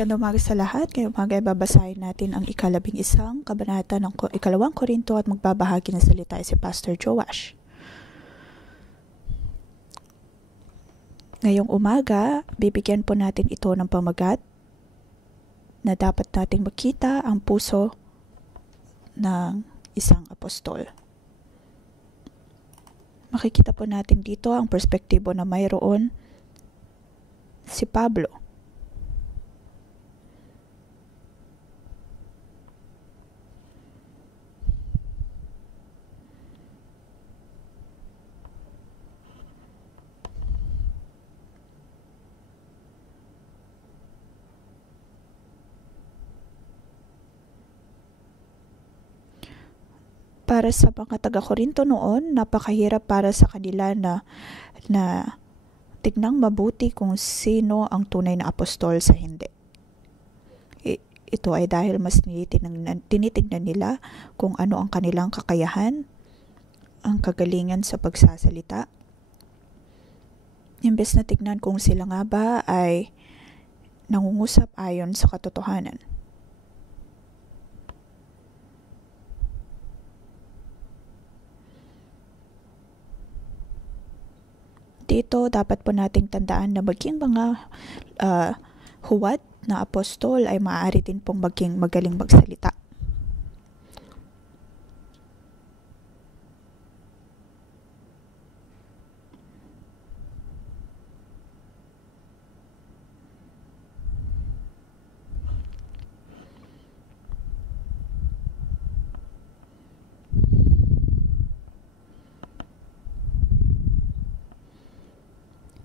Magandang umaga sa lahat. Ngayong umaga ay babasahin natin ang ika-11 kabanata ng ikalawang Korinto at magbabahagi ng salita si Pastor Joash. Ngayong umaga, bibigyan po natin ito ng pamagat na dapat nating makita ang puso ng isang apostol. Makikita po natin dito ang perspektibo na mayroon si Pablo. Para sa mga taga-Korinto noon, napakahirap para sa kanila na tignang mabuti kung sino ang tunay na apostol sa hindi. Ito ay dahil mas tinitignan nila kung ano ang kanilang kakayahan, ang kagalingan sa pagsasalita. Imbes na tignan kung sila nga ba ay nangungusap ayon sa katotohanan. Dito, dapat po nating tandaan na maging mga huwad na apostol ay maaari din pong maging magaling magsalita.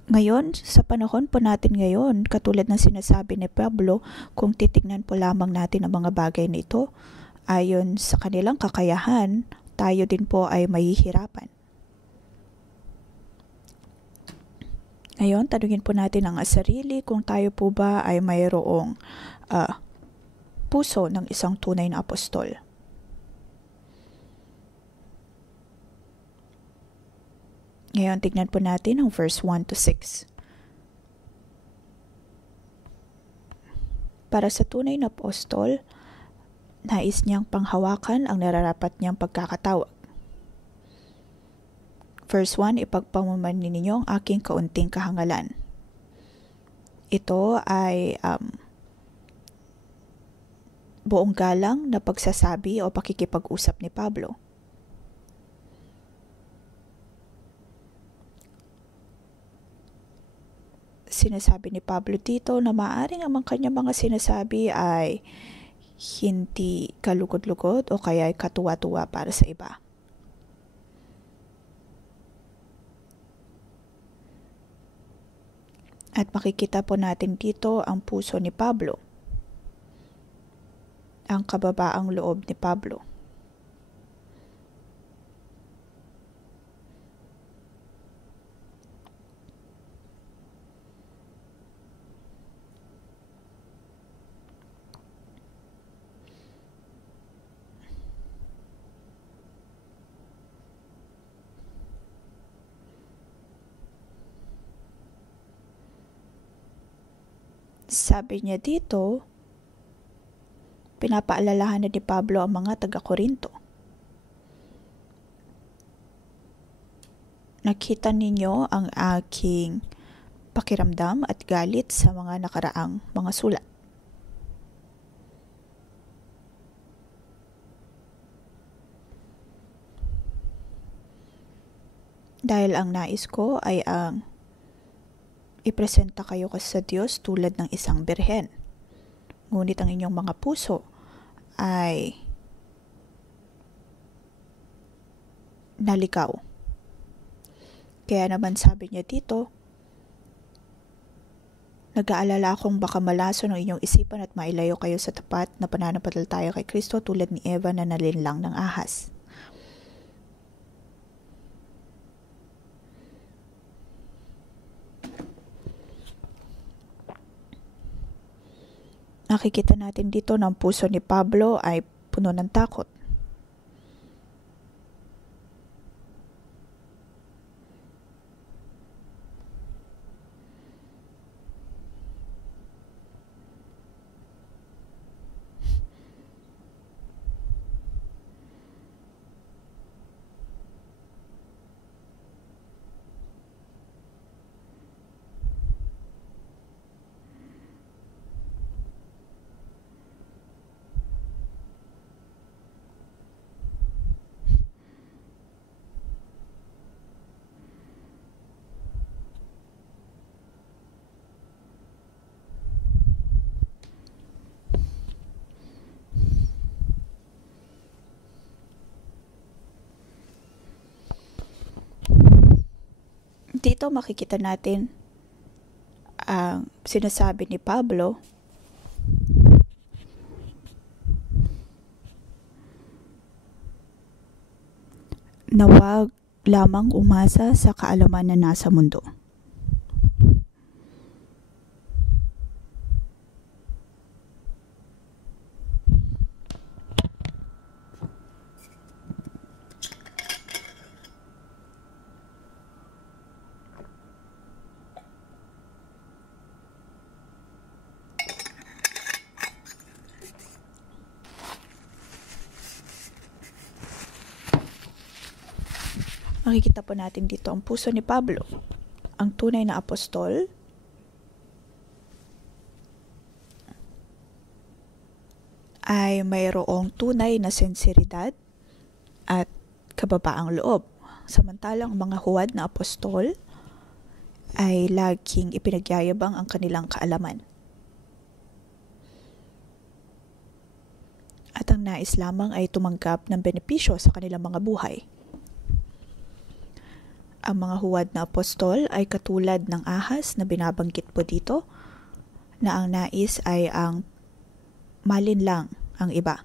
Ngayon, sa panahon po natin ngayon, katulad ng sinasabi ni Pablo, kung titignan po lamang natin ang mga bagay na ito, ayon sa kanilang kakayahan, tayo din po ay mahihirapan. Ngayon, tanungin po natin ang sarili kung tayo po ba ay mayroong puso ng isang tunay na apostol. Ngayon, tignan po natin ang verse 1 to 6. Para sa tunay na apostol, nais niyang panghawakan ang nararapat niyang pagkakatawag. Verse 1, ipagpamuman ninyo ang aking kaunting kahangalan. Ito ay buong galang na pagsasabi o pakikipag-usap ni Pablo. Sinasabi ni Pablo dito na maaaring ang kanyang mga sinasabi ay hindi kalugod-lugod o kaya ay katuwa-tuwa para sa iba. At makikita po natin dito ang puso ni Pablo, ang kababaang loob ni Pablo. Sabi niya dito, pinapaalalahanan ni Pablo ang mga taga-Korinto. Nakita ninyo ang aking pakiramdam at galit sa mga nakaraang mga sulat. Dahil ang nais ko ay ang ipresenta kayo sa Diyos tulad ng isang birhen. Ngunit ang inyong mga puso ay naligaw. Kaya naman sabi niya dito, nag-aalala akong baka malaso ng inyong isipan at mailayo kayo sa tapat na pananampalataya kay Kristo tulad ni Eva na nalinlang ng ahas. Nakikita natin dito na ang puso ni Pablo ay puno ng takot. dito makikita natin ang sinasabi ni Pablo na wag lamang umasa sa kaalaman na nasa mundo. Makikita po natin dito ang puso ni Pablo, ang tunay na apostol, ay mayroong tunay na sinseridad at kababaang loob. Samantalang mga huwad na apostol ay laging ipinagyayabang ang kanilang kaalaman. At ang nais lamang ay tumanggap ng benepisyo sa kanilang mga buhay. Ang mga huwad na apostol ay katulad ng ahas na binabanggit po dito, na ang nais ay ang malinlang ang iba.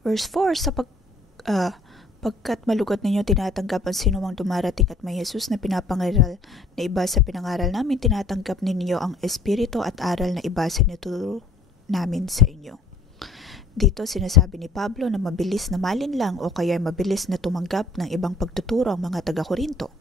Verse 4, pagkat malugod ninyo tinatanggap ang sinumang dumarating at may Jesus na pinapangaral na iba sa pinangaral namin, tinatanggap ninyo ang espiritu at aral na iba sinuturo namin sa inyo. Dito sinasabi ni Pablo na mabilis na malinlang o kaya mabilis na tumanggap ng ibang pagtuturo ang mga taga-Korinto.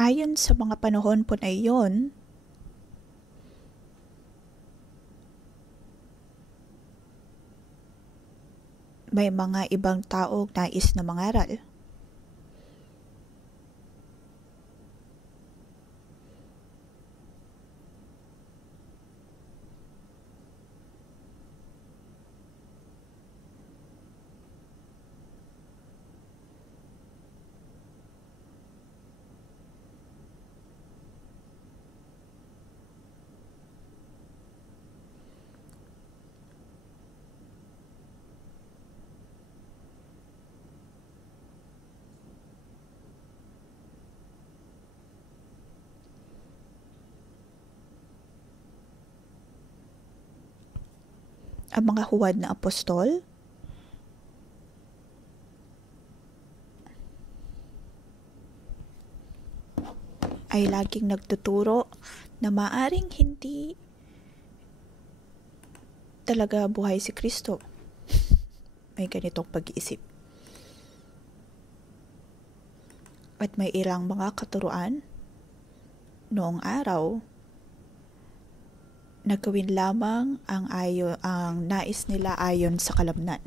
Ayon sa mga panahon po na iyon, may mga ibang taong nais na mangaral. Ang mga huwad na apostol ay laging nagtuturo na maaring hindi talaga buhay si Kristo. May ganitong pag-iisip. At may ilang mga katuruan noong araw na gawin lamang ang nais nila ayon sa kalamnan.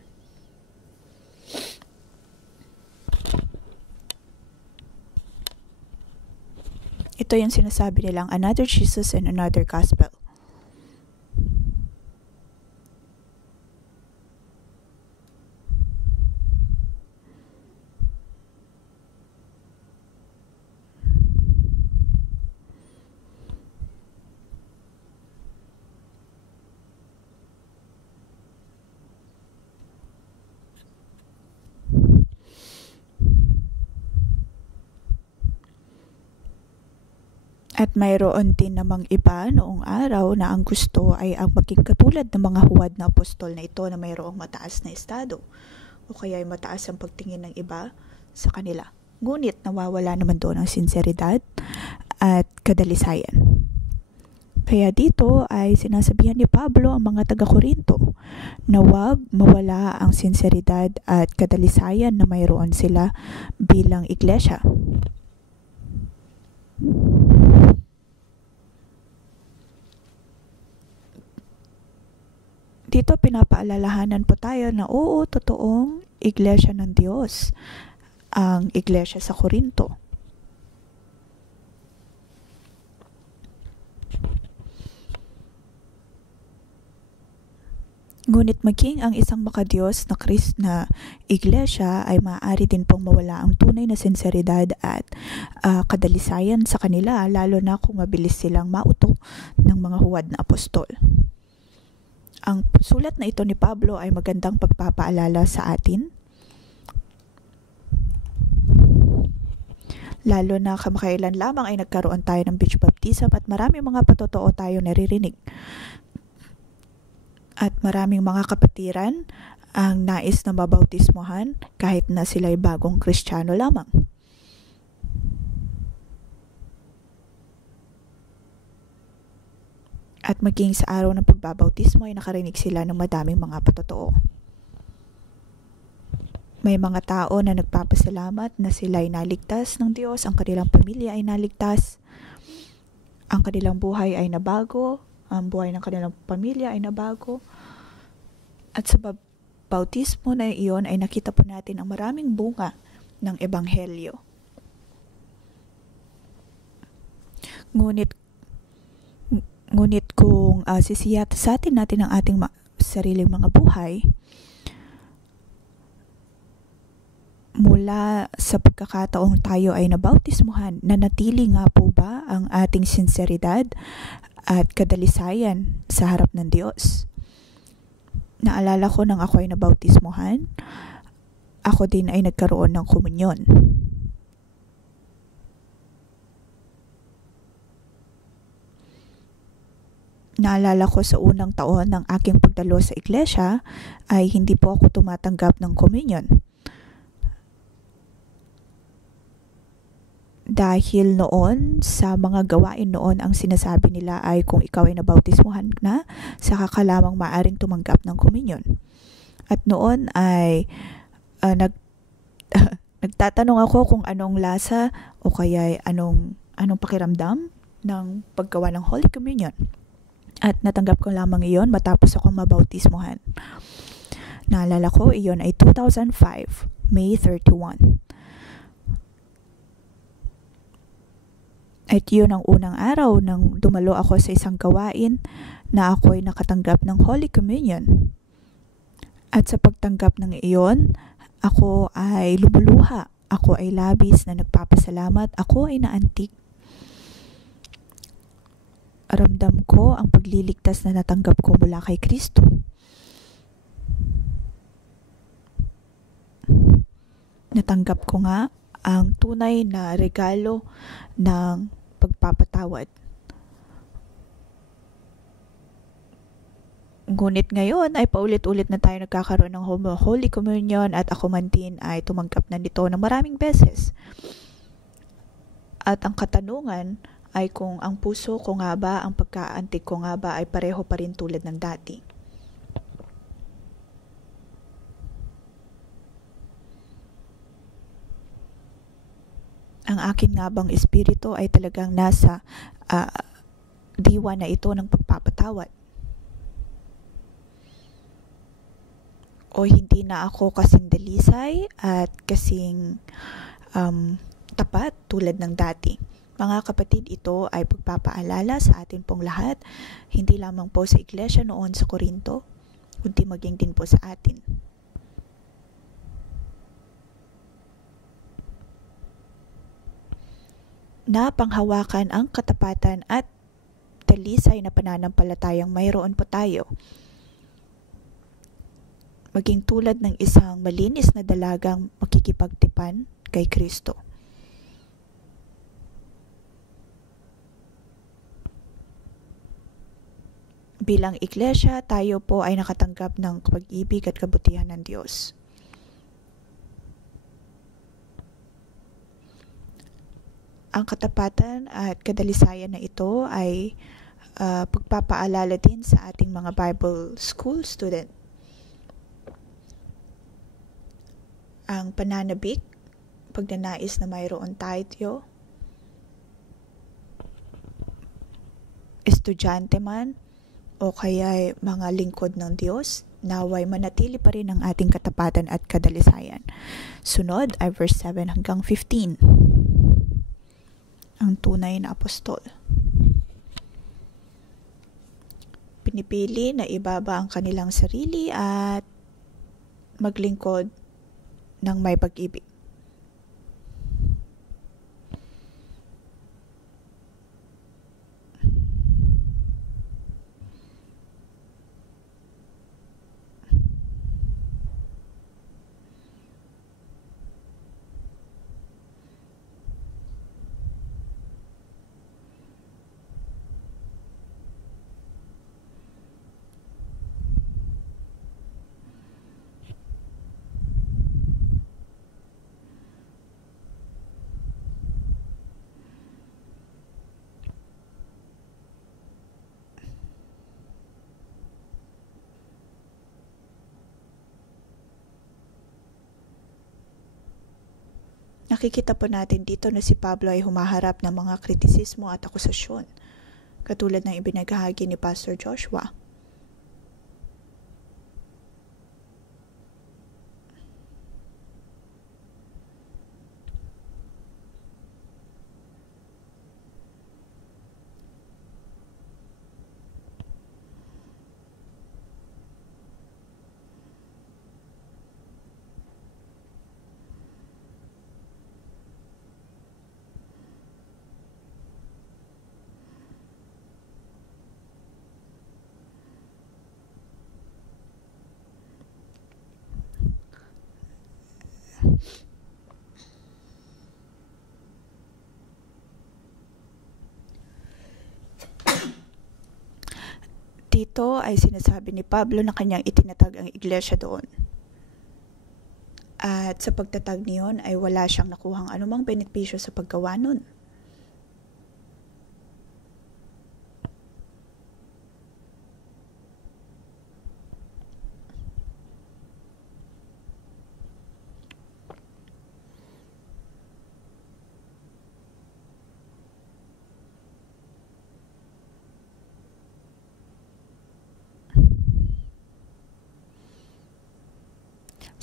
Ito yung sinasabi nilang another Jesus and another gospel. At mayroon din namang iba noong araw na ang gusto ay ang maging katulad ng mga huwad na apostol na ito na mayroong mataas na estado o kaya ay mataas ang pagtingin ng iba sa kanila. Ngunit nawawala naman doon ang sinseridad at kadalisayan. Kaya dito ay sinasabihan ni Pablo ang mga taga-Korinto na huwag mawala ang sinseridad at kadalisayan na mayroon sila bilang iglesia. Dito pinapaalalahanan po tayo na oo, totoong iglesia ng Diyos ang iglesia sa Korinto. Ngunit maging ang isang makadiyos na iglesia ay maaari din pong mawala ang tunay na sinseridad at kadalisayan sa kanila, lalo na kung mabilis silang mauto ng mga huwad na apostol. Ang sulat na ito ni Pablo ay magandang pagpapaalala sa atin, lalo na kamakailan lamang ay nagkaroon tayo ng beach baptism at maraming mga patotoo tayo naririnig. At maraming mga kapatiran ang nais na mabautismohan kahit na sila'y bagong Kristiyano lamang. At maging sa araw ng pagbabautismo ay nakarinig sila ng madaming mga patotoo. May mga tao na nagpapasalamat na sila'y naligtas ng Diyos, ang kanilang pamilya ay naligtas, ang kanilang buhay ay nabago, ang buhay ng kanilang pamilya ay nabago. At sa bautismo na iyon ay nakita po natin ang maraming bunga ng Ebanghelyo. Ngunit kung sisiyasatin natin ang ating sariling mga buhay, mula sa pagkakataong tayo ay nabautismuhan, nanatili nga po ba ang ating sinseridad at kadalisayan sa harap ng Diyos? Naalala ko nang ako ay nabautismuhan, ako din ay nagkaroon ng komunyon. Naalala ko sa unang taon ng aking pagdalo sa iglesia ay hindi po ako tumatanggap ng komunyon. Dahil noon, sa mga gawain noon, ang sinasabi nila ay kung ikaw ay nabautismuhan na, saka ka lamang maaring tumanggap ng komunyon. At noon ay nagtatanong ako kung anong lasa o kaya anong pakiramdam ng paggawa ng Holy Communion. At natanggap ko lamang iyon matapos akong mabautismuhan. Naalala ko, iyon ay 2005, May 31. At yun ang unang araw nang dumalo ako sa isang gawain na ako'y nakatanggap ng Holy Communion. At sa pagtanggap ng iyon, ako ay lumuluha. Ako ay labis na nagpapasalamat. Ako ay naantig. Ramdam ko ang pagliligtas na natanggap ko mula kay Kristo. Natanggap ko nga ang tunay na regalo ng pagpapatawad. Ngunit ngayon ay paulit-ulit na tayo nagkakaroon ng Holy Communion at ako man din ay tumanggap na nito ng maraming beses. At ang katanungan ay kung ang puso ko nga ba, ang pagkaantig ko nga ba ay pareho pa rin tulad ng dati. Ang akin nga bang espiritu ay talagang nasa diwa na ito ng pagpapatawad? O hindi na ako kasing dalisay at kasing tapat tulad ng dati? Mga kapatid, ito ay pagpapaalala sa atin pong lahat, hindi lamang po sa iglesia noon sa Korinto, kundi maging din po sa atin. Na panghawakan ang katapatan at dalisay na pananampalatayang mayroon po tayo. Maging tulad ng isang malinis na dalagang makikipagtipan kay Kristo. Bilang iglesia, tayo po ay nakatanggap ng pag-ibig at kabutihan ng Diyos. Ang katapatan at kadalisayan na ito ay pagpapaalala din sa ating mga Bible School student. Ang pananabik, pagnanais na mayroon tayo, estudyante man o kaya mga lingkod ng Diyos, naway manatili pa rin ang ating katapatan at kadalisayan. Sunod ay verse 7 hanggang 15. Ang tunay na apostol. Pinipili na ibaba ang kanilang sarili at maglingkod ng may pag-ibig. Nakikita po natin dito na si Pablo ay humaharap ng mga kritisismo at akusasyon, katulad ng ibinagahagi ni Pastor Joshua. Dito ay sinasabi ni Pablo na kanyang itinatag ang iglesia doon. At sa pagtatag niyon ay wala siyang nakuhang anumang benepisyo sa paggawa nun.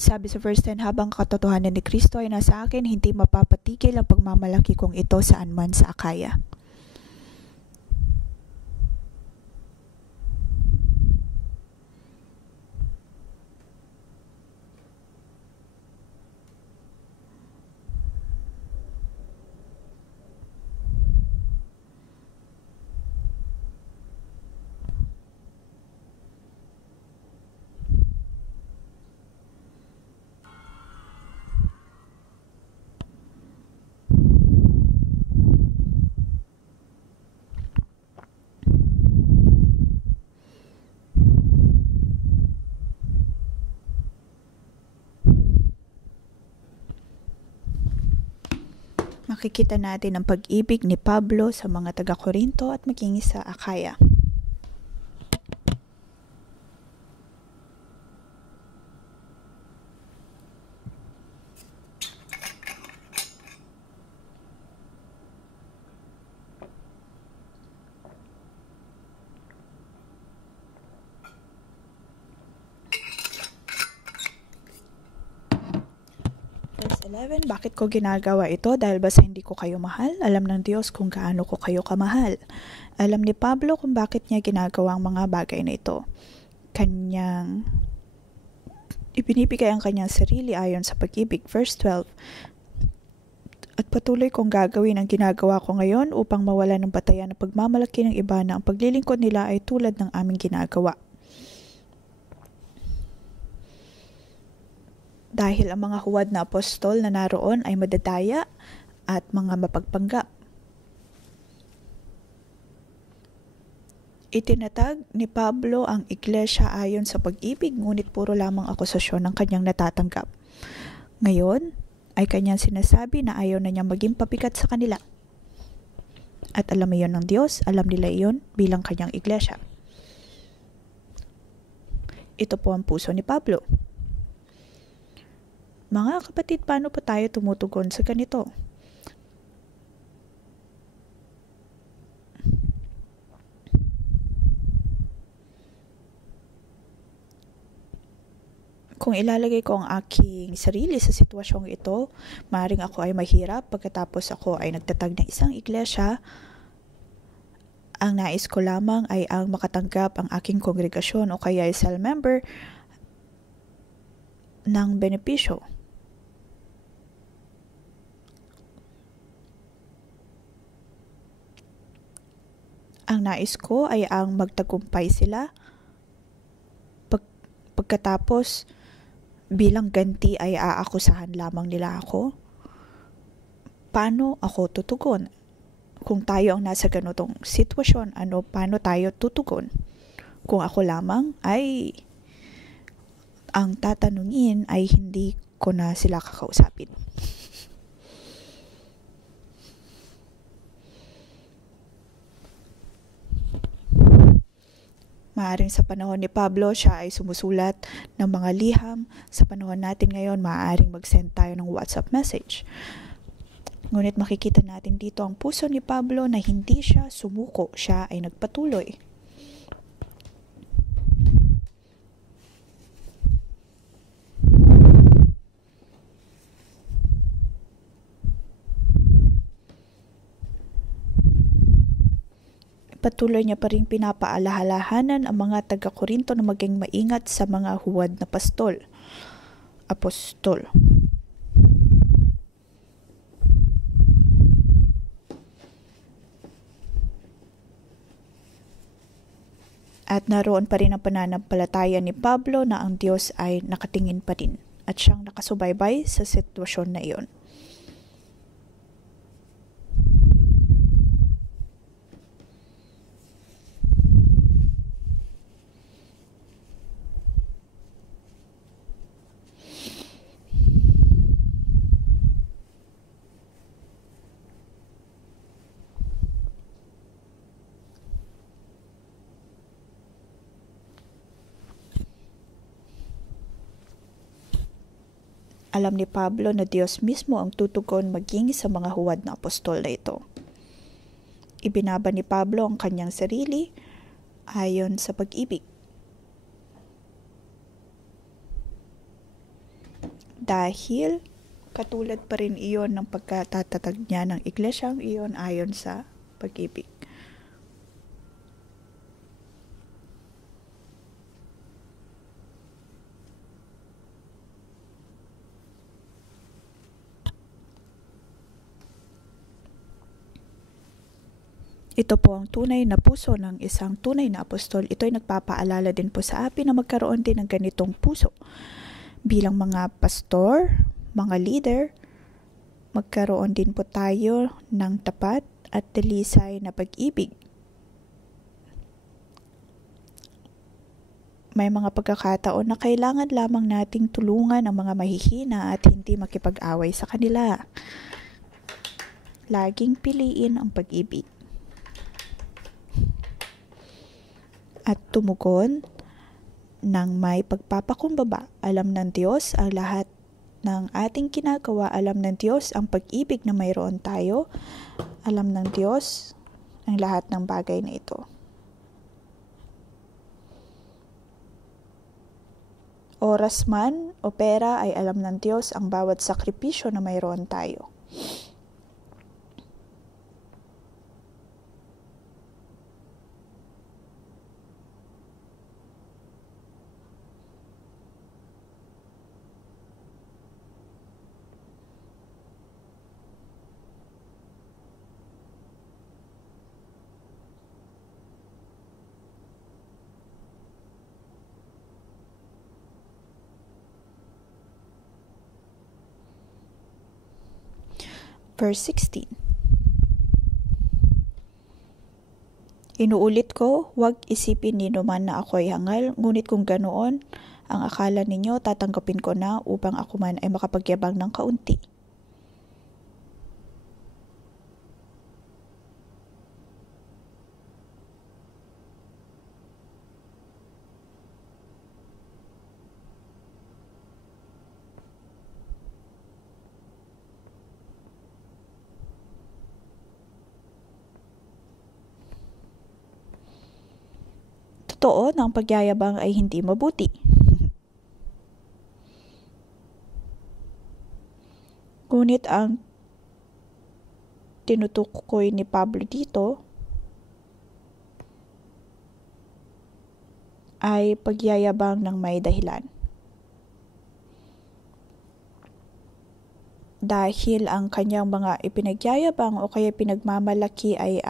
Sabi sa verse 10, habang katotohanan ni Kristo ay nasa akin, hindi mapapatigil ang pagmamalaki kong ito saan man sa Akaya. Makikita natin ang pag-ibig ni Pablo sa mga taga-Korinto at maging sa Akaya. Verse 11, bakit ko ginagawa ito? Dahil ba sa hindi ko kayo mahal? Alam ng Diyos kung gaano ko kayo kamahal. Alam ni Pablo kung bakit niya ginagawa ang mga bagay na ito. Kanyang ibinibigay ang kanyang sarili ayon sa pag-ibig. Verse 12, at patuloy kong gagawin ang ginagawa ko ngayon upang mawala ng batayan ng pagmamalaki ng iba na ang paglilingkod nila ay tulad ng aming ginagawa. Dahil ang mga huwad na apostol na naroon ay madadaya at mga mapagpanggap. Itinatag ni Pablo ang iglesia ayon sa pag-ibig, ngunit puro lamang akusasyon ang kanyang natatanggap. Ngayon ay kanyang sinasabi na ayaw na niyang maging pabigat sa kanila. At alam iyon ng Diyos, alam nila iyon bilang kanyang iglesia. Ito po ang puso ni Pablo. Mga kapatid, paano pa tayo tumutugon sa ganito? Kung ilalagay ko ang aking sarili sa sitwasyong ito, maaaring ako ay mahirap pagkatapos ako ay nagtatag ng isang iglesia. Ang nais ko lamang ay ang makatanggap ang aking kongregasyon o kaya ay cell member ng benepisyo. Ang nais ko ay ang magtagumpay sila pagkatapos bilang ganti ay aakusahan lamang nila ako. Paano ako tutugon? Kung tayo ang nasa ganitong sitwasyon, paano tayo tutugon? Kung ako lamang ay ang tatanungin ay hindi ko na sila kakausapin. Maaaring sa panahon ni Pablo, siya ay sumusulat ng mga liham. Sa panahon natin ngayon, maaaring mag-send tayo ng WhatsApp message. Ngunit makikita natin dito ang puso ni Pablo na hindi siya sumuko, siya ay nagpatuloy. Patuloy niya pa rin pinapaalalahanan ang mga taga-Korinto na maging maingat sa mga huwad na apostol. At naroon pa rin ang pananampalataya ni Pablo na ang Diyos ay nakatingin pa rin at siyang nakasubaybay sa sitwasyon na iyon. Alam ni Pablo na Diyos mismo ang tutugon maging sa mga huwad na apostol na ito. Ibinaba ni Pablo ang kanyang sarili ayon sa pag-ibig. Dahil katulad pa rin iyon ng pagkatatatag niya ng iglesyang iyon ayon sa pag-ibig. Ito po ang tunay na puso ng isang tunay na apostol. Ito ay nagpapaalala din po sa atin na magkaroon din ng ganitong puso. Bilang mga pastor, mga leader, magkaroon din po tayo ng tapat at dalisay na pag-ibig. May mga pagkakataon na kailangan lamang nating tulungan ang mga mahihina at hindi makipag-away sa kanila. Laging piliin ang pag-ibig. At tumugon ng may pagpapakumbaba. Alam ng Diyos ang lahat ng ating ginagawa. Alam ng Diyos ang pag-ibig na mayroon tayo. Alam ng Diyos ang lahat ng bagay na ito. Oras man o pera ay alam ng Diyos ang bawat sakripisyo na mayroon tayo. Verse 16. Inuulit ko, huwag isipin nino man na ako ay hangal, ngunit kung ganoon, ang akala ninyo tatanggapin ko na upang ako man ay makapagyabang ng kaunti. Totoo na ang pagyayabang ay hindi mabuti. Ngunit ang tinutukoy ni Pablo dito ay pagyayabang ng may dahilan. Dahil ang kanyang mga ipinagyayabang o kaya pinagmamalaki ay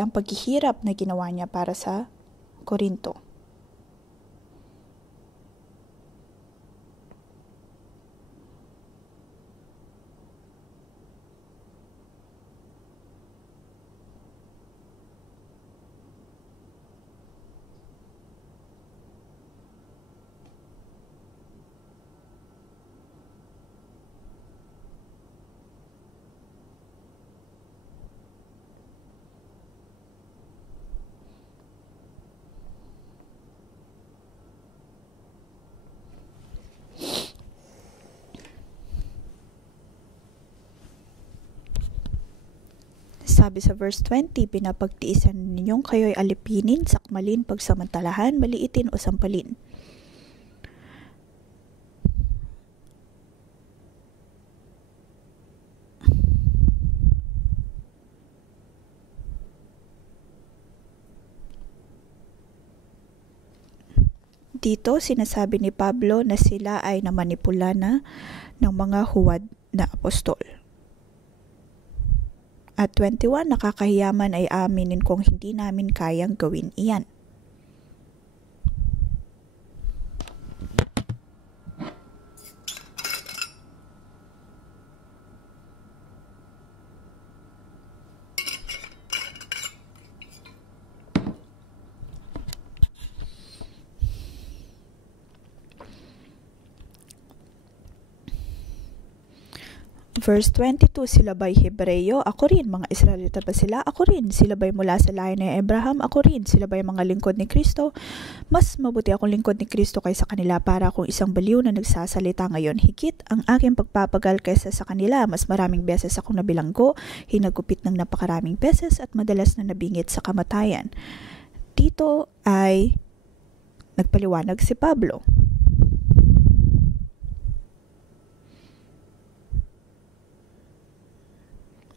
ang paghihirap na ginawa niya para sa Korinto. Sabi sa verse 20, pinapagtiisan ninyong kayo'y alipinin, sakmalin, pagsamantalahan, maliitin o sampalin. Dito, sinasabi ni Pablo na sila ay namanipula na ng mga huwad na apostol. At 21, nakakahiyaman ay aminin kung hindi namin kayang gawin iyan. Verse 22, sila ba'y Hebreyo? Ako rin. Mga Israelita ba sila? Ako rin. Sila ba'y mula sa lahi ni Abraham? Ako rin. Sila ba'y mga lingkod ni Kristo? Mas mabuti akong lingkod ni Kristo kaysa kanila para akong isang baliw na nagsasalita ngayon. Higit ang aking pagpapagal kaysa sa kanila. Mas maraming beses akong nabilanggo, hinagupit ng napakaraming beses at madalas na nabingit sa kamatayan. Dito ay nagpaliwanag si Pablo.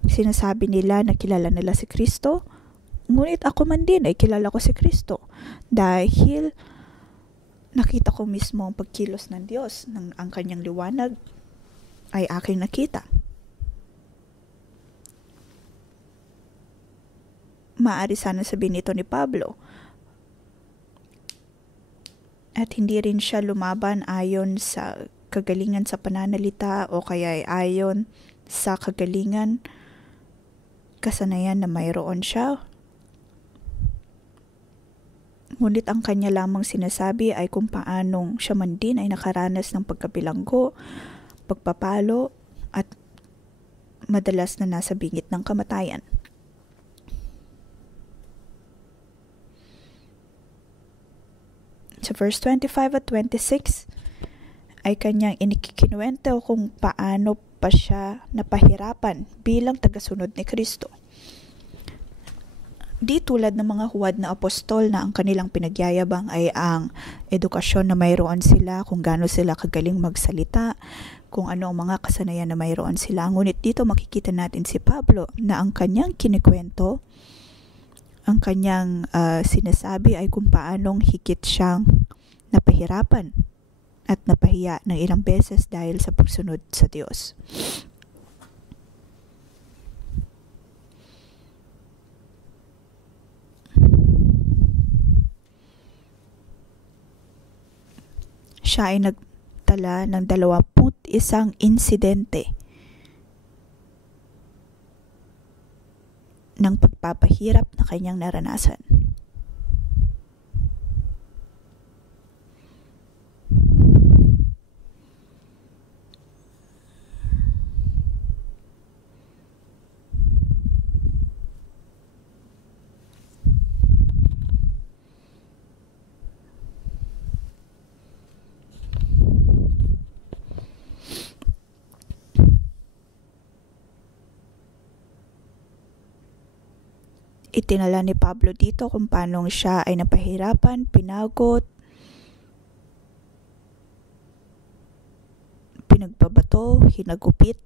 Sinasabi nila na kilala nila si Kristo, ngunit ako man din ay kilala ko si Kristo dahil nakita ko mismo ang pagkilos ng Diyos, ang kanyang liwanag ay aking nakita. Maaari sana sabihin ito ni Pablo, at hindi rin siya lumaban ayon sa kagalingan sa pananalita o kaya ayon sa kagalingan kasanayan na mayroon siya. Ngunit ang kanya lamang sinasabi ay kung paanong siya man din ay nakaranas ng pagkabilanggo, pagpapalo at madalas na nasa bingit ng kamatayan. Sa verse 25 at 26 ay kanyang inikikinuwento kung paano pa siya napahirapan bilang tagasunod ni Kristo. Di tulad ng mga huwad na apostol na ang kanilang pinagyayabang ay ang edukasyon na mayroon sila, kung gaano sila kagaling magsalita, kung ano ang mga kasanayan na mayroon sila. Ngunit dito makikita natin si Pablo na ang kanyang kinikwento, ang kanyang sinasabi ay kung paanong higit siyang napahirapan at napahiya ng ilang beses dahil sa pagsunod sa Diyos. Siya ay nagtala ng 21 insidente ng pagpapahirap na kanyang naranasan. Itinala ni Pablo dito kung paano siya ay napahirapan, pinagot, pinagbabato, hinagupit,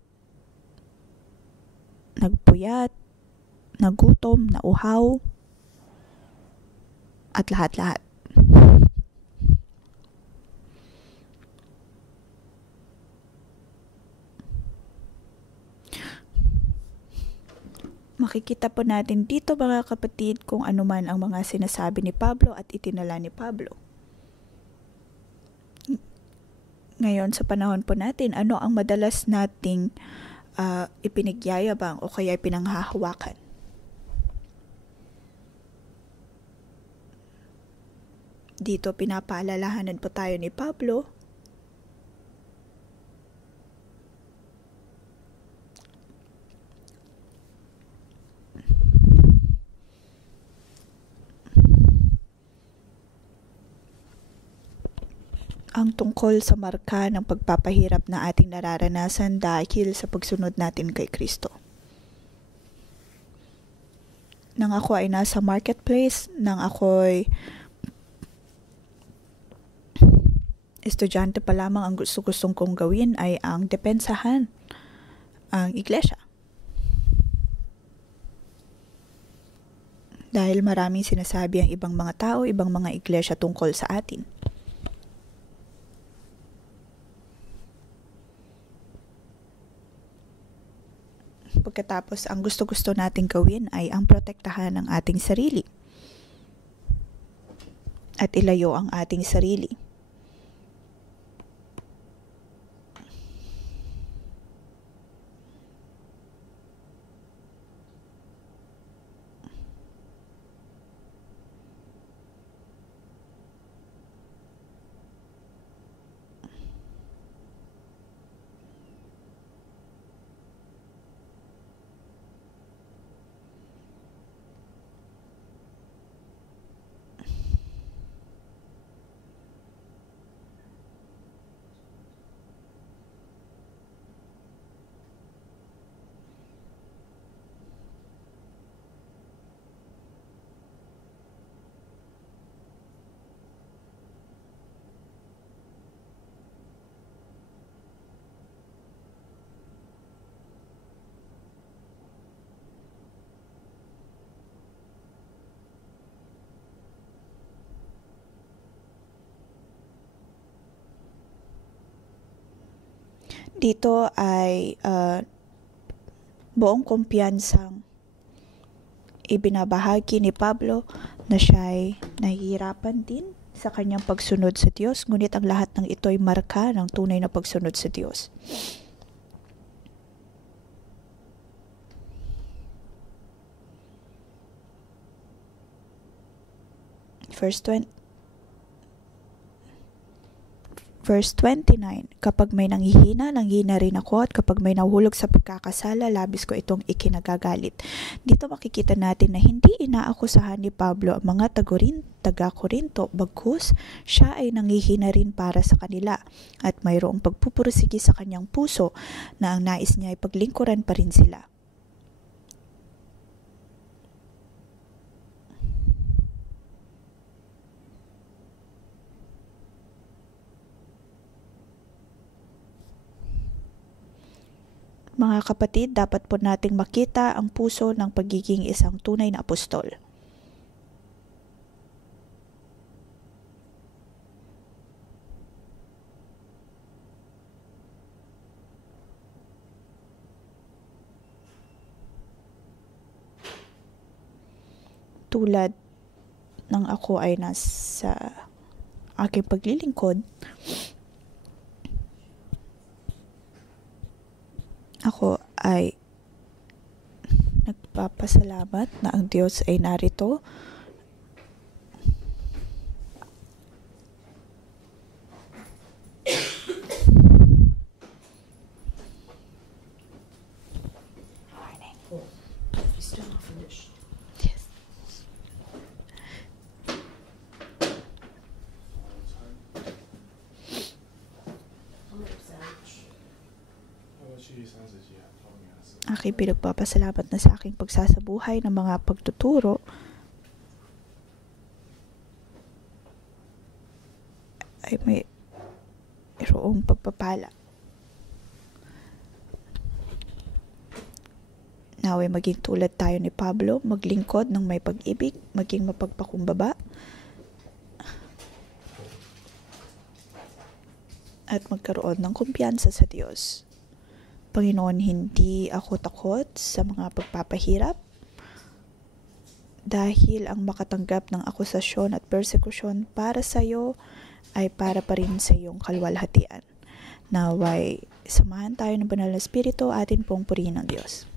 nagpuyat, nagutom, nauhaw, at lahat-lahat. Makikita po natin dito mga kapatid kung ano man ang mga sinasabi ni Pablo at itinala ni Pablo. Ngayon sa panahon po natin, ano ang madalas nating ipinagyayabang o kaya pinanghahawakan? Dito pinapaalalahanan po tayo ni Pablo ang tungkol sa marka ng pagpapahirap na ating nararanasan dahil sa pagsunod natin kay Kristo. Nang ako ay nasa marketplace, nang ako'y estudyante pa lamang, ang gustong kong gawin ay ang depensahan ang iglesia. Dahil maraming sinasabi ang ibang mga tao, ibang mga iglesia tungkol sa atin. Pagkatapos, ang gusto-gusto nating gawin ay ang protektahan ng ating sarili at ilayo ang ating sarili. Dito ay buong kumpiyansang ibinabahagi ni Pablo na siya'y nahihirapan din sa kanyang pagsunod sa Diyos, ngunit ang lahat ng ito ay marka ng tunay na pagsunod sa Diyos. Verse 29, kapag may nanghihina, nanghina rin ako, at kapag may nahuhulog sa pagkakasala, labis ko itong ikinagagalit. Dito makikita natin na hindi inaakusahan ni Pablo ang mga taga-Korinto, bagkus siya ay nanghihina rin para sa kanila, at mayroong pagpupursigi sa kanyang puso na ang nais niya ay paglingkuran pa rin sila. Mga kapatid, dapat po nating makita ang puso ng pagiging isang tunay na apostol. Tulad ng ako ay nasa aking paglilingkod, ako ay nagpapasalamat na ang Diyos ay narito aking pinagpapasalamat na sa aking pagsasabuhay ng mga pagtuturo ay mayroong pagpapala. Naway maging tulad tayo ni Pablo, maglingkod ng may pag-ibig, maging mapagpakumbaba, at magkaroon ng kumpiyansa sa Diyos. Panginoon, hindi ako takot sa mga pagpapahirap dahil ang makatanggap ng akusasyon at persekusyon para sa iyo ay para pa rin sa iyong kalwalhatian. Naway, samahan tayo ng banal na Espiritu, atin pong purihin ng Diyos.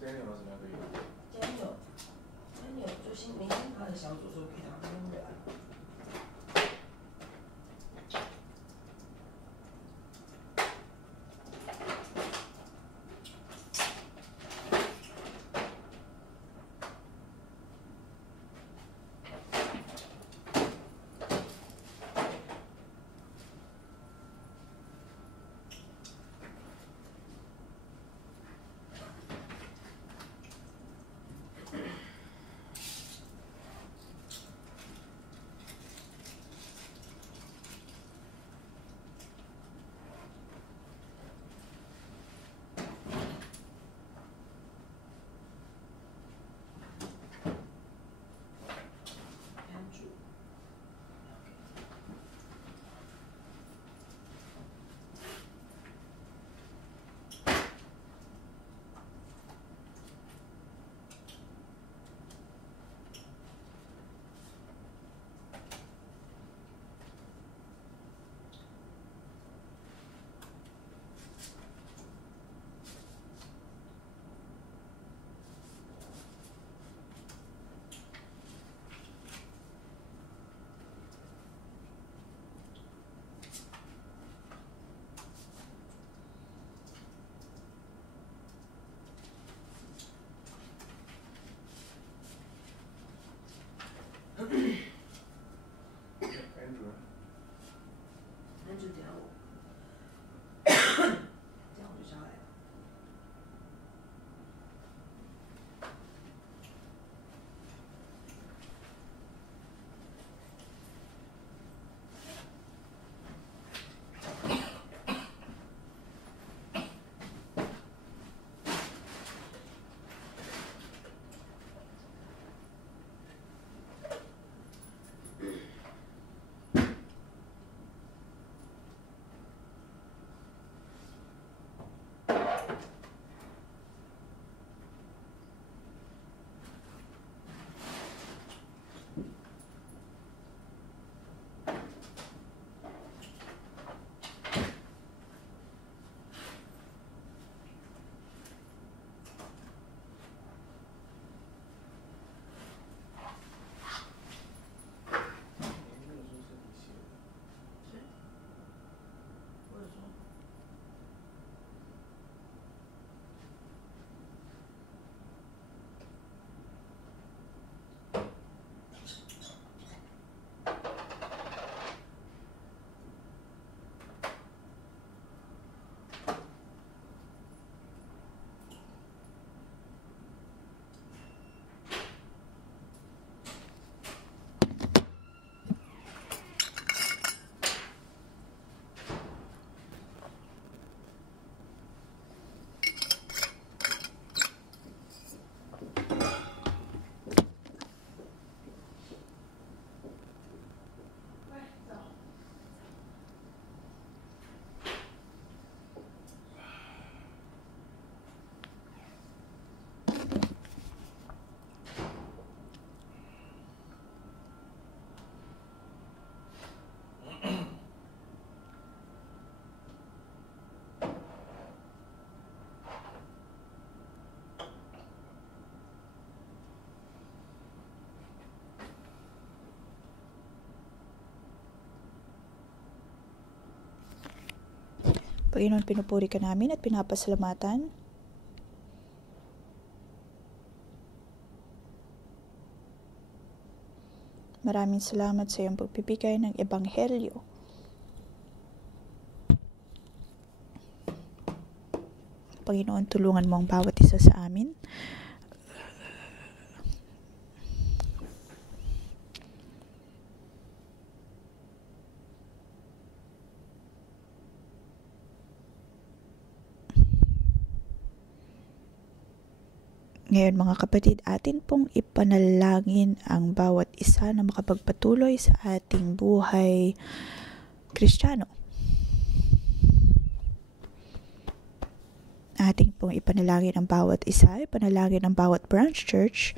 Daniel 老师那个有。Daniel 就明天他的小组说给他们回来。Panginoon, pinupuri ka namin at pinapasalamatan. Maraming salamat sa iyong pagbibigay ng Ebanghelyo. Panginoon, tulungan mo ang bawat isa sa amin. Ngayon mga kapatid, atin pong ipanalangin ang bawat isa na makapagpatuloy sa ating buhay Kristiyano. Ating pong ipanalangin ang bawat isa, ipanalangin ang bawat branch church,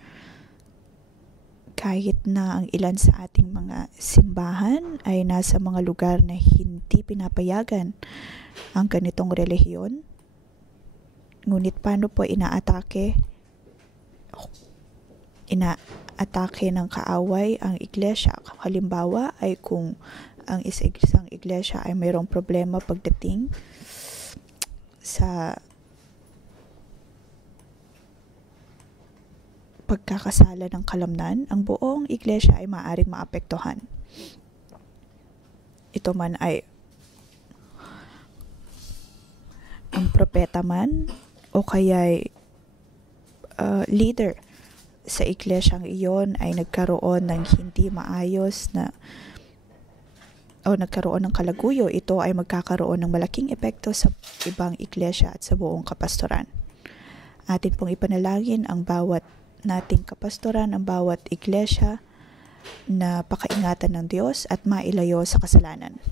kahit na ang ilan sa ating mga simbahan ay nasa mga lugar na hindi pinapayagan ang ganitong relihiyon. Ngunit paano po inaatake ng kaaway ang iglesia? Halimbawa ay kung ang isang iglesia ay mayroong problema pagdating sa pagkakasala ng kalamnan, ang buong iglesia ay maaaring maapektuhan. Ito man ay ang propeta man o kaya'y leader sa iglesyang iyon ay nagkaroon ng hindi maayos o nagkaroon ng kalaguyo, ito ay magkakaroon ng malaking epekto sa ibang iglesia at sa buong kapastoran. Atin pong ipanalangin ang bawat nating kapastoran, ang bawat iglesia na pakaingatan ng Diyos at mailayo sa kasalanan.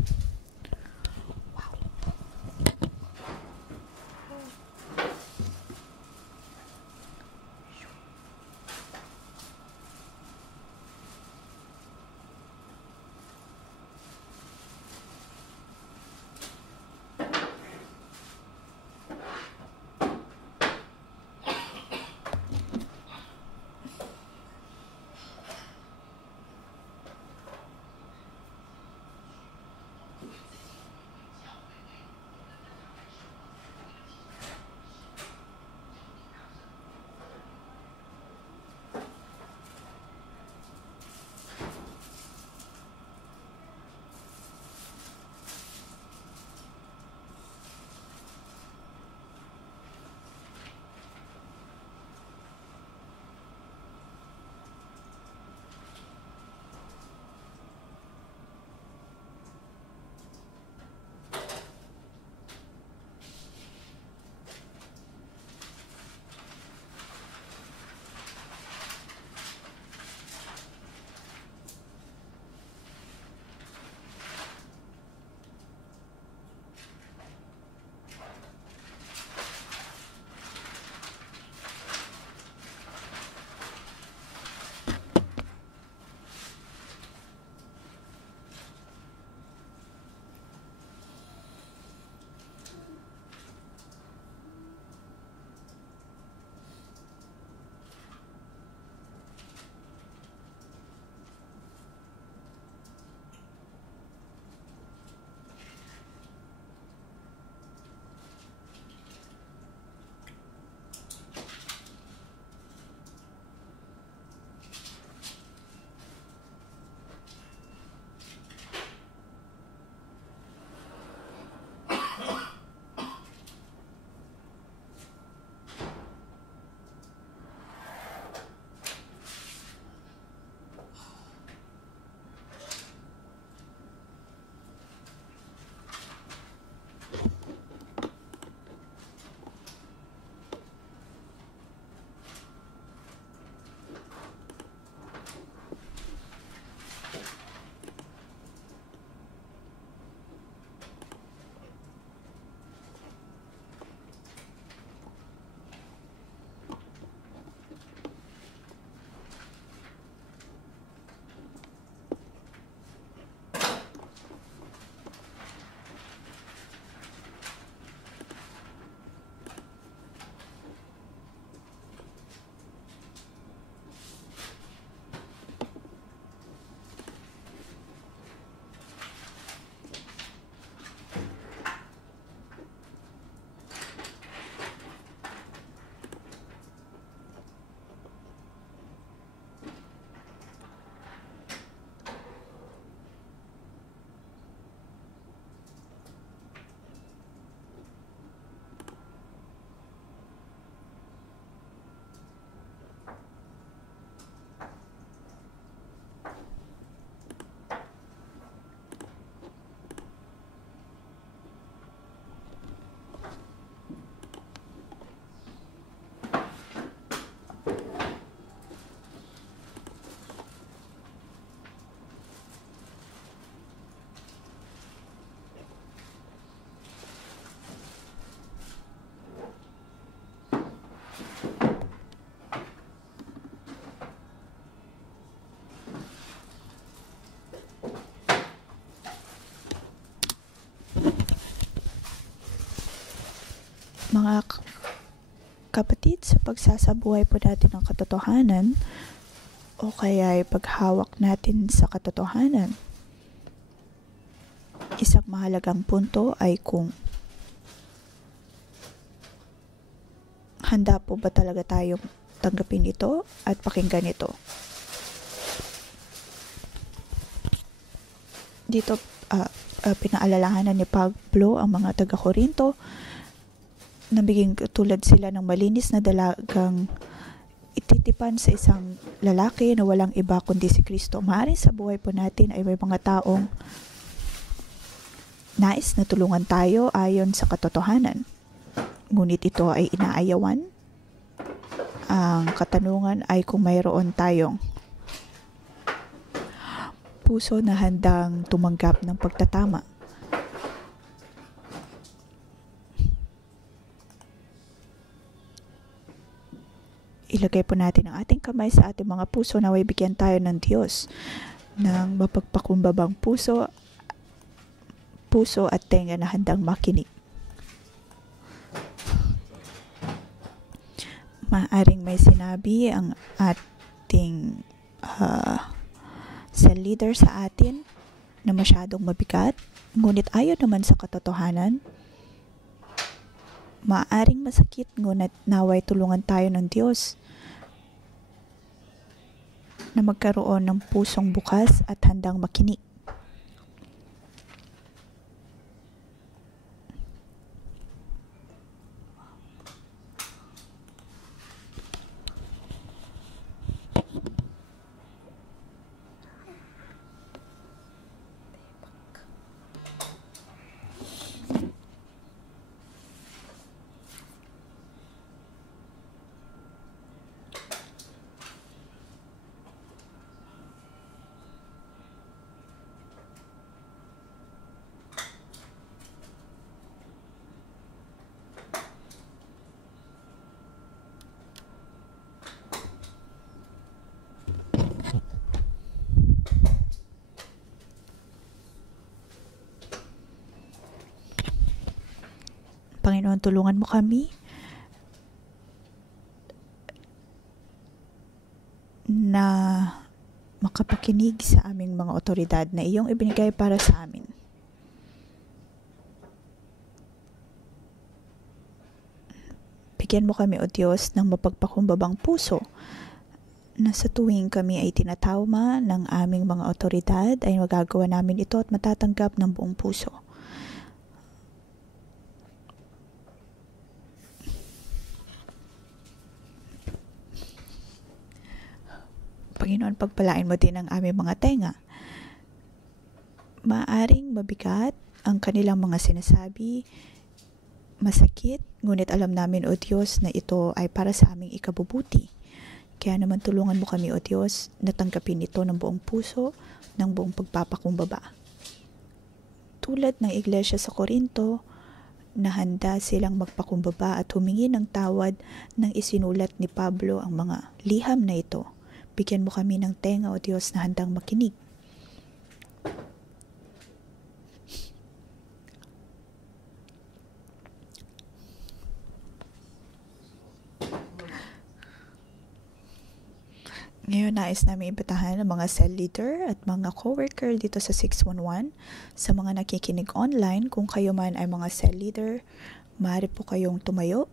Mga kapatid, sa pagsasabuhay po natin ng katotohanan o kaya ay paghawak natin sa katotohanan, isang mahalagang punto ay kung handa po ba talaga tayong tanggapin ito at pakinggan ito. Dito pinaalalahanan ni Pablo ang mga taga-Korinto na biging tulad sila ng malinis na dalagang ititipan sa isang lalaki na walang iba kundi si Kristo. Maaaring sa buhay po natin ay may mga taong nais na tulungan tayo ayon sa katotohanan. Ngunit ito ay inaayawan. Ang katanungan ay kung mayroon tayong puso na handang tumanggap ng pagtatama. Ilagay po natin ang ating kamay sa ating mga puso na bigyan tayo ng Diyos ng mapagpakumbabang puso at tenga na handang makinig. Maaring may sinabi ang ating cell leader sa atin na masyadong mabigat, ngunit ayon naman sa katotohanan. Maaring masakit, ngunit naway tulungan tayo ng Diyos na magkaroon ng pusong bukas at handang makinig. Panginoon, tulungan mo kami na makapakinig sa aming mga otoridad na iyong ibinigay para sa amin. Bigyan mo kami, O Diyos, ng mapagpakumbabang puso na sa tuwing kami ay tinatawma ng aming mga otoridad ay magagawa namin ito at matatanggap ng buong puso. Panginoon, pagpalain mo din ang aming mga tenga. Maaring mabigat ang kanilang mga sinasabi, masakit, ngunit alam namin, O Diyos, na ito ay para sa aming ikabubuti. Kaya naman tulungan mo kami, O Diyos, na tanggapin ito ng buong puso, ng buong pagpapakumbaba. Tulad ng iglesia sa Korinto, na handa silang magpakumbaba at humingi ng tawad nang isinulat ni Pablo ang mga liham na ito. Bigyan mo kami ng tenga, O Diyos, na handang makinig. Ngayon, nais namin imbitahan ang mga cell leader at mga co-worker dito sa 611. Sa mga nakikinig online, kung kayo man ay mga cell leader, maaari po kayong tumayo.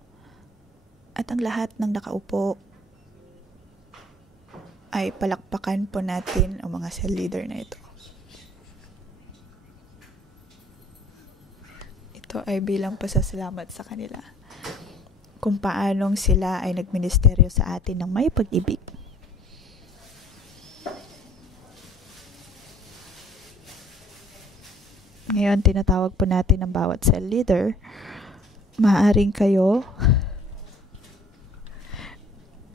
At ang lahat ng nakaupo ay palakpakan po natin ang mga cell leader na ito. Ito ay bilang pasasalamat sa kanila kung paanong sila ay nagministeryo sa atin ng may pag-ibig. Ngayon, tinatawag po natin ang bawat cell leader. Maaaring kayo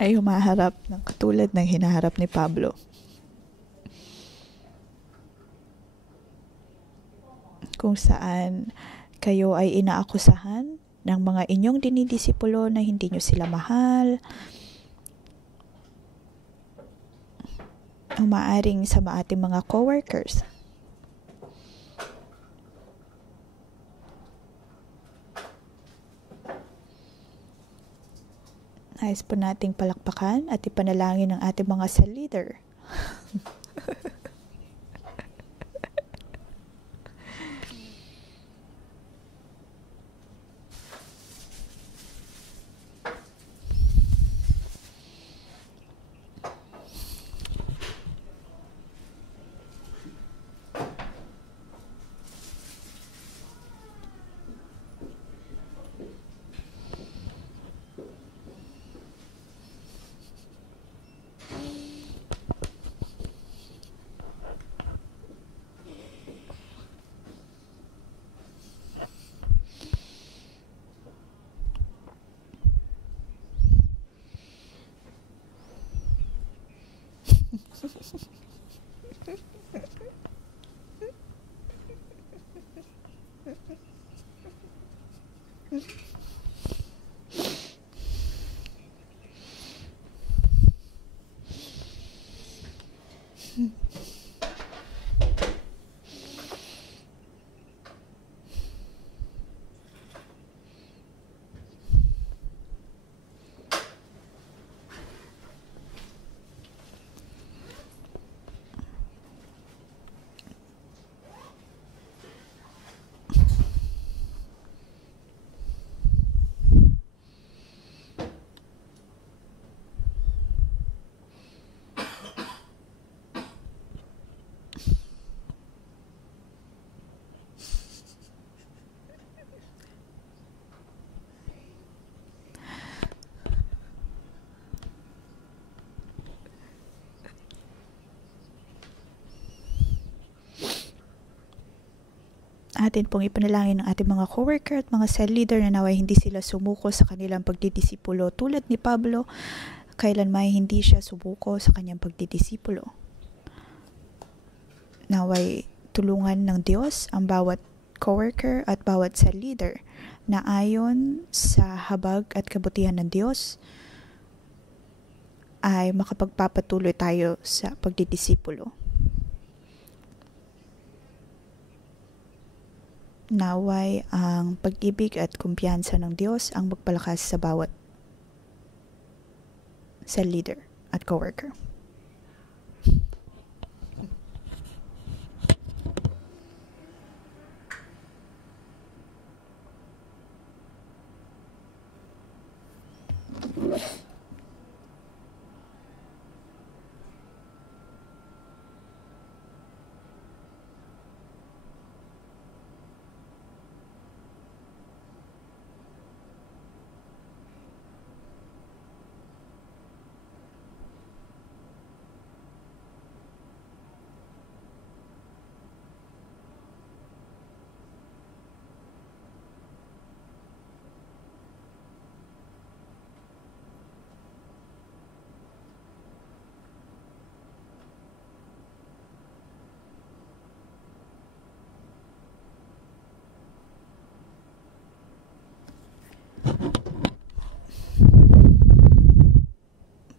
ay humaharap ng katulad ng hinaharap ni Pablo. Kung saan kayo ay inaakusahan ng mga inyong dinidisipulo na hindi nyo sila mahal, o maaaring sa ating mga co-workers. Nais po nating palakpakan at ipanalangin ang ating mga cell leader. Atin pong ipanalangin ng ating mga coworker at mga cell leader na naway hindi sila sumuko sa kanilang pagdidisipulo tulad ni Pablo, kailanman hindi siya sumuko sa kanyang pagdidisipulo. Naway tulungan ng Diyos ang bawat coworker at bawat cell leader na ayon sa habag at kabutihan ng Diyos ay makapagpapatuloy tayo sa pagdidisipulo. Naway ang pag-ibig at kumpiyansa ng Diyos ang magpalakas sa bawat cell leader at coworker.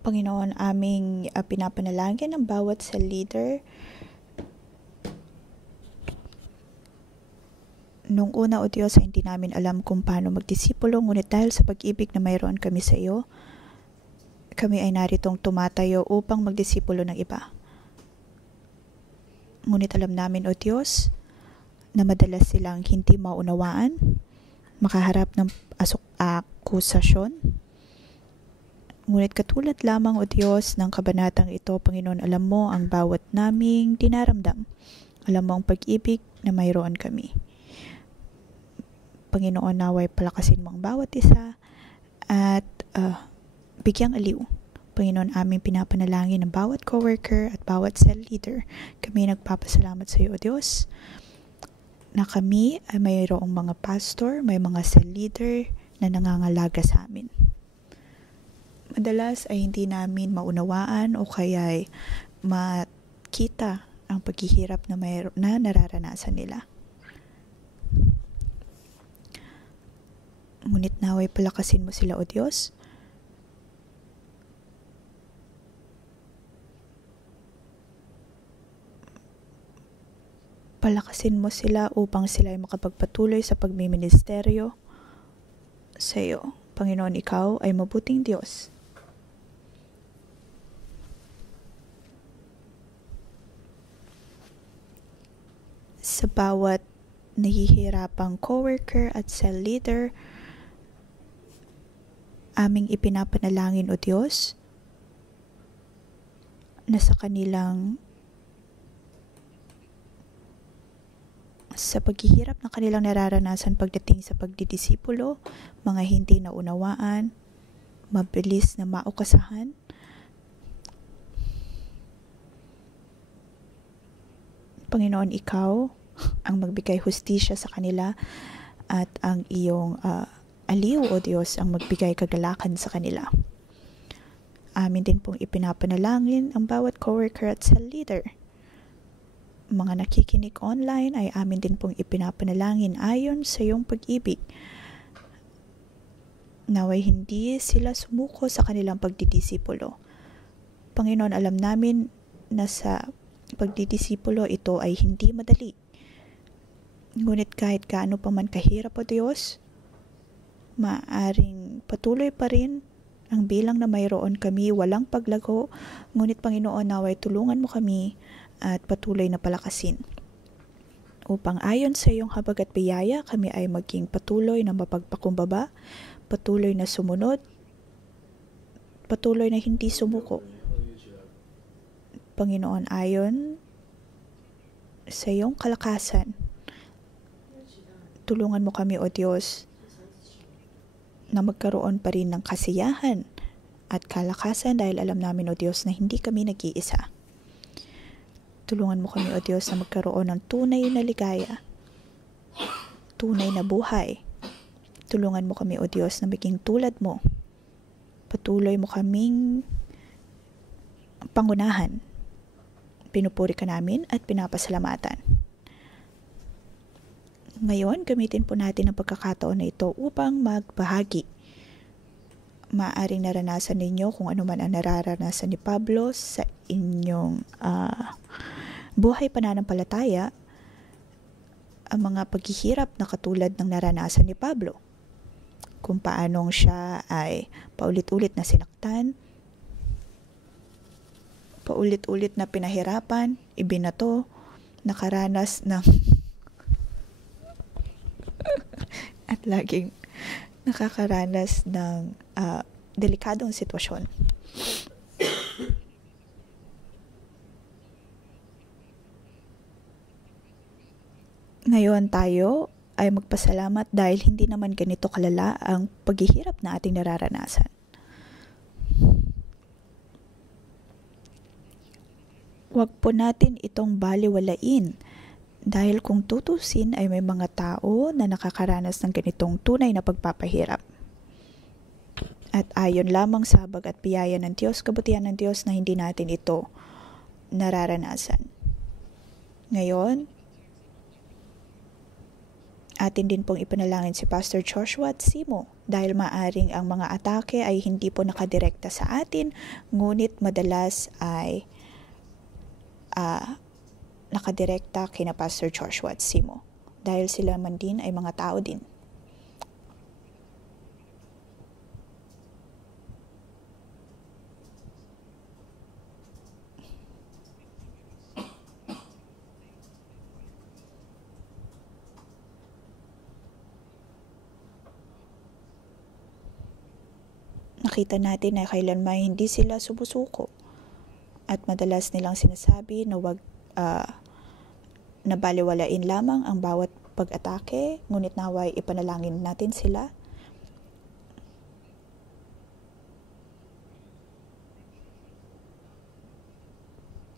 Panginoon, aming pinapanalangin ang bawat cell leader. Nung una, O Diyos, ay hindi namin alam kung paano magdisipulo, ngunit dahil sa pag-ibig na mayroon kami sa iyo, kami ay naritong tumatayo upang magdisipulo ng iba. Ngunit alam namin, O Diyos, na madalas silang hindi maunawaan, makaharap ng akusasyon. Ngunit katulad lamang, O Diyos, ng kabanatang ito, Panginoon, alam mo ang bawat naming dinaramdam. Alam mo ang pag-ibig na mayroon kami. Panginoon, naway palakasin mo ang bawat isa at bigyang aliw. Panginoon, aming pinapanalangin ng bawat coworker at bawat cell leader. Kami nagpapasalamat sa iyo, O Diyos, na kami ay mayroong mga pastor, may mga cell leader na nangangalaga sa amin. Madalas ay hindi namin maunawaan o kaya ay makita ang paghihirap na nararanasan nila. Ngunit naway palakasin mo sila, O Diyos. Palakasin mo sila upang sila ay makapagpatuloy sa pagmiministeryo sa iyo. Panginoon, ikaw ay mabuting Diyos. sa bawat nahihirapang coworker at cell leader, aming ipinapanalangin, O Diyos, na sa paghihirap na kanilang nararanasan pagdating sa pagdidisipulo, mga hindi naunawaan, mabilis na maukasahan, Panginoon, Ikaw ang magbigay hustisya sa kanila at ang iyong aliw, O Diyos, ang magbigay kagalakan sa kanila. Amin din pong ipinapanalangin ang bawat coworker at cell leader. Mga nakikinig online ay amin din pong ipinapanalangin ayon sa iyong pag-ibig. Naway hindi sila sumuko sa kanilang pagdidisipulo. Panginoon, alam namin na sa pagdidisipulo ito ay hindi madali. Ngunit kahit gaano pa man kahirap, O Diyos, maaring patuloy pa rin ang bilang na mayroon kami walang paglago. Ngunit Panginoon, naway tulungan mo kami at patuloy na palakasin. Upang ayon sa iyong habag at biyaya, kami ay maging patuloy na mapagpakumbaba, patuloy na sumunod, patuloy na hindi sumuko. Panginoon, ayon sa iyong kalakasan, tulungan mo kami, O Diyos, na magkaroon pa rin ng kasiyahan at kalakasan dahil alam namin, O Diyos, na hindi kami nag-iisa. Tulungan mo kami, O Diyos, na magkaroon ng tunay na ligaya, tunay na buhay. Tulungan mo kami, O Diyos, na maging tulad mo. Patuloy mo kaming pangunahan. Pinupuri ka namin at pinapasalamatan. Ngayon, gamitin po natin ang pagkakataon na ito upang magbahagi. Maaaring naranasan ninyo kung ano man ang nararanasan ni Pablo sa inyong buhay pananampalataya, ang mga paghihirap na katulad ng naranasan ni Pablo. Kung paanong siya ay paulit-ulit na sinaktan, paulit-ulit na pinahirapan, ibinato, nakaranas ng at laging nakakaranas ng delikadong sitwasyon. Ngayon tayo ay magpasalamat dahil hindi naman ganito kalala ang paghihirap na ating nararanasan. Huwag po natin itong baliwalain dahil kung tutusin ay may mga tao na nakakaranas ng ganitong tunay na pagpapahirap. At ayon lamang sa habag at biyaya ng Diyos, kabutihan ng Diyos na hindi natin ito nararanasan. Ngayon, atin din pong ipanalangin si Pastor Joshua at Simo dahil maaring ang mga atake ay hindi po nakadirekta sa atin, ngunit madalas ay nakadirekta kina Pastor Joshua at Simo dahil sila man din ay mga tao din. Nakita natin na kailanman hindi sila sumusuko at madalas nilang sinasabi na wag nabaliwalain lamang ang bawat pag-atake, ngunit naway ipanalangin natin sila.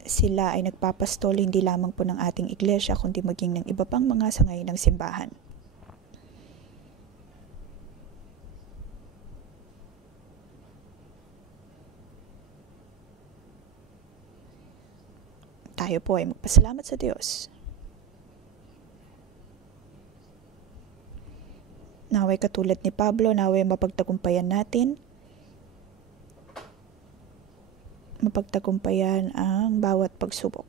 Sila ay nagpapastol hindi lamang po ng ating iglesia kundi maging ng iba pang mga sangay ng simbahan. Tayo po ay magpasalamat sa Diyos. Naway katulad ni Pablo, naway mapagtagumpayan natin. Mapagtagumpayan ang bawat pagsubok.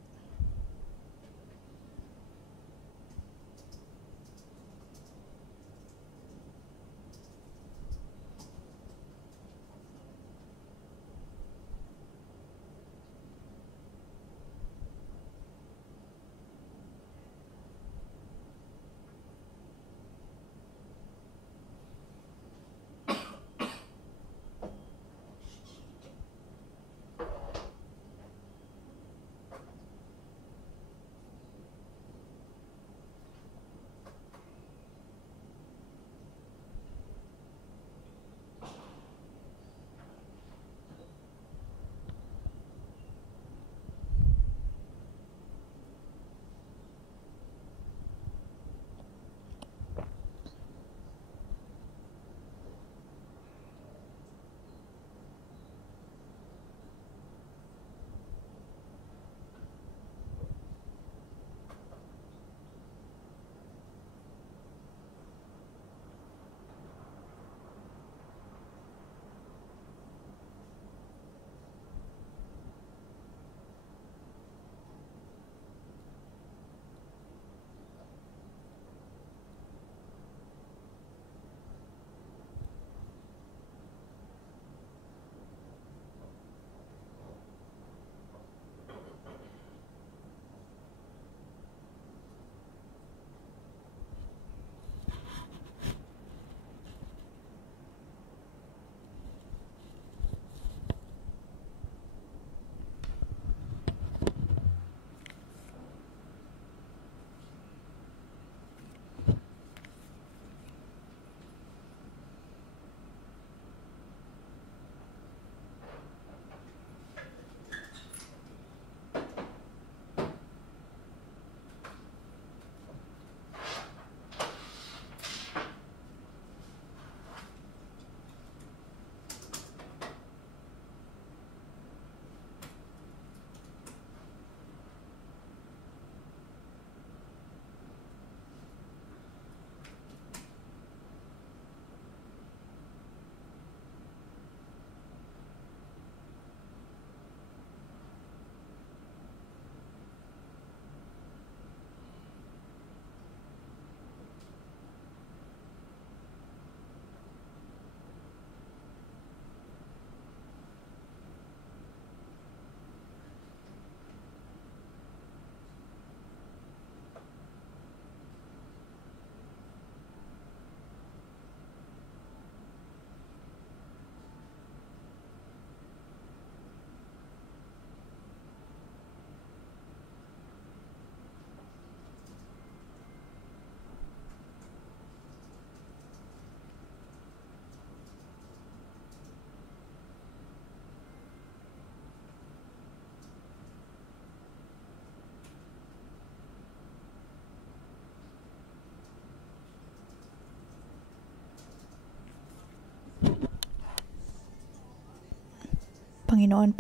Panginoon,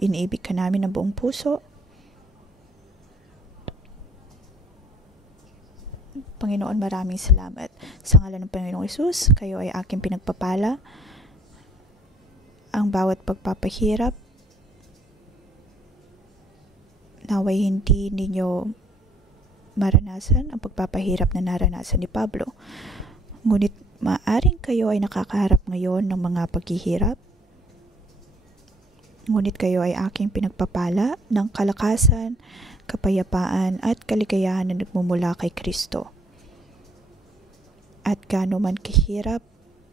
iniibig ka namin ng buong puso. Panginoon, maraming salamat. Sa ngalan ng Panginoong Hesus, kayo ay aking pinagpapala. Ang bawat pagpapahirap, naway hindi ninyo maranasan ang pagpapahirap na naranasan ni Pablo. Ngunit maaring kayo ay nakakaharap ngayon ng mga paghihirap. Ngunit kayo ay aking pinagpapala ng kalakasan, kapayapaan at kaligayahan na nagmumula kay Kristo. At gaano man kahirap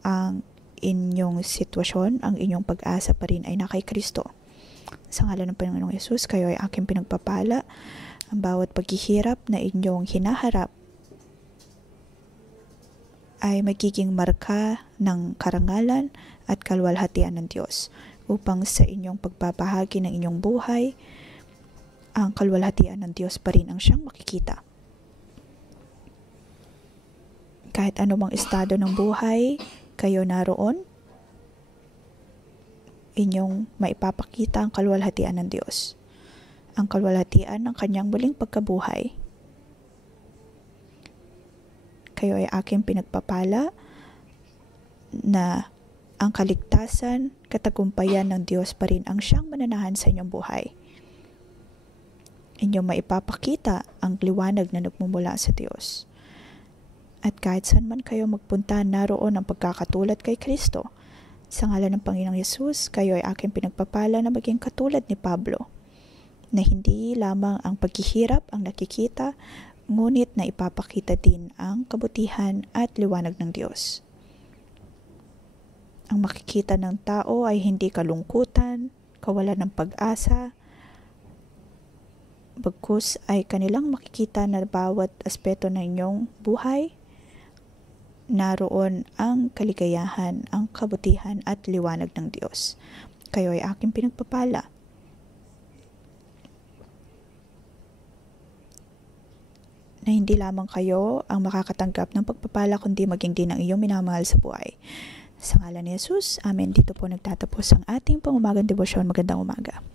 ang inyong sitwasyon, ang inyong pag-asa pa rin ay na kay Kristo. Sa ngalan ng Panginoong Hesus, kayo ay aking pinagpapala. Ang bawat paghihirap na inyong hinaharap ay magiging marka ng karangalan at kaluwalhatian ng Diyos upang sa inyong pagbabahagi ng inyong buhay, ang kaluwalhatian ng Diyos pa rin ang siyang makikita. Kahit anumang estado ng buhay, kayo naroon, inyong maipapakita ang kaluwalhatian ng Diyos. Ang kaluwalhatian ng kanyang muling pagkabuhay. Kayo ay aking pinagpapala na ang kaligtasan, katagumpayan ng Diyos pa rin ang siyang mananahan sa inyong buhay. Inyong maipapakita ang liwanag na nagmumula sa Diyos. At kahit saan man kayo magpunta, naroon ang pagkakatulad kay Kristo. Sa ngalan ng Panginoong Hesus, kayo ay aking pinagpapala na maging katulad ni Pablo, na hindi lamang ang paghihirap ang nakikita, ngunit na ipapakita din ang kabutihan at liwanag ng Diyos. Ang makikita ng tao ay hindi kalungkutan, kawalan ng pag-asa, bagkus ay kanilang makikita na bawat aspeto ng inyong buhay, naroon ang kaligayahan, ang kabutihan at liwanag ng Diyos. Kayo ay aking pinagpapala. Na hindi lamang kayo ang makakatanggap ng pagpapala, kundi maging din ang iyong minamahal sa buhay. Sa ngalan ni Jesus, Amen. Dito po nagtatapos ang ating pangumagang debosyon. Magandang umaga.